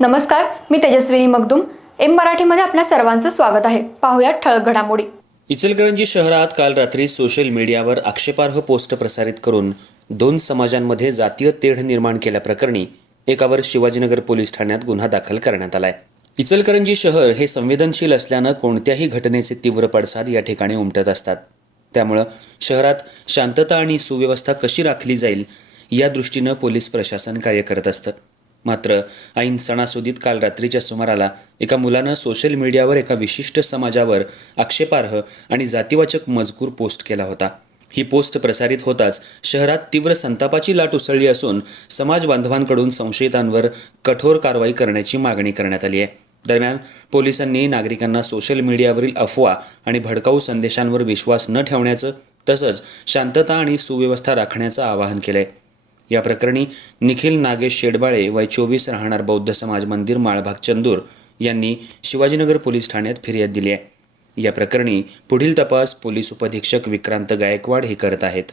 नमस्कार मी तेजस्विनी मगदुम. एम मराठीमध्ये आपल्या सर्वांचं स्वागत आहे. पाहुयात ठळक घडामोडी. इचलकरंजी शहरात काल रात्री सोशल मीडियावर आक्षेपार्ह पोस्ट प्रसारित करून दोन समाजांमध्ये जातीय तेढ निर्माण केल्याप्रकरणी एकावर शिवाजीनगर पोलीस ठाण्यात गुन्हा दाखल करण्यात आलाय. इचलकरंजी शहर हे संवेदनशील असल्यानं कोणत्याही घटनेचे तीव्र पडसाद या ठिकाणी उमटत असतात. त्यामुळं शहरात शांतता आणि सुव्यवस्था कशी राखली जाईल या दृष्टीनं पोलीस प्रशासन कार्य करत असतं. मात्र ऐन सणासुदीत काल रात्रीच्या सुमाराला एका मुलानं सोशल मीडियावर एका विशिष्ट समाजावर आक्षेपार्ह आणि जातीवाचक मजकूर पोस्ट केला होता. ही पोस्ट प्रसारित होताच शहरात तीव्र संतापाची लाट उसळली असून समाज बांधवांकडून संशयितांवर कठोर कारवाई करण्याची मागणी करण्यात आली आहे. दरम्यान पोलिसांनी नागरिकांना सोशल मीडियावरील अफवा आणि भडकाऊ संदेशांवर विश्वास न ठेवण्याचं तसंच शांतता आणि सुव्यवस्था राखण्याचं आवाहन केलं आहे या प्रकरणी निखिल नागेश शेडबाळे वय चोवीस राहणार बौद्ध समाज मंदिर माळभाग चंदूर यांनी शिवाजीनगर पोलीस ठाण्यात फिर्याद दिली आहे. या प्रकरणी पुढील तपास पोलीस उपअधीक्षक विक्रांत गायकवाड हे करत आहेत.